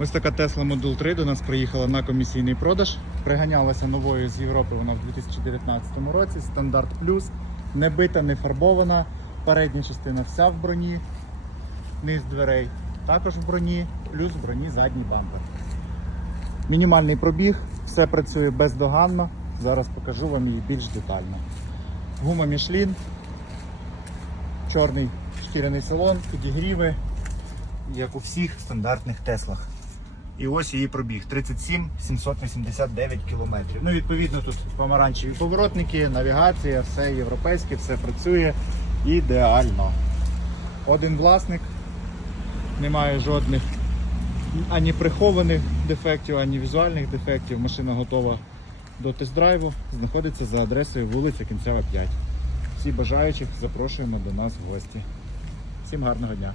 Ось така Tesla Model 3 до нас приїхала на комісійний продаж. Приганялася новою з Європи вона в 2019 році. Стандарт плюс. Не бита, не фарбована. Передня частина вся в броні, низ дверей також в броні, плюс в броні задній бампер. Мінімальний пробіг, все працює бездоганно. Зараз покажу вам її більш детально. Гума Michelin, чорний шкіряний салон, підігріви, як у всіх стандартних Теслах. І ось її пробіг 37 789 кілометрів. Ну, відповідно, тут помаранчеві поворотники, навігація, все європейське, все працює ідеально. Один власник, немає жодних ані прихованих дефектів, ані візуальних дефектів. Машина готова до тест-драйву, знаходиться за адресою вулиця Кінцева 5. Всі бажаючих запрошуємо до нас в гості. Всім гарного дня!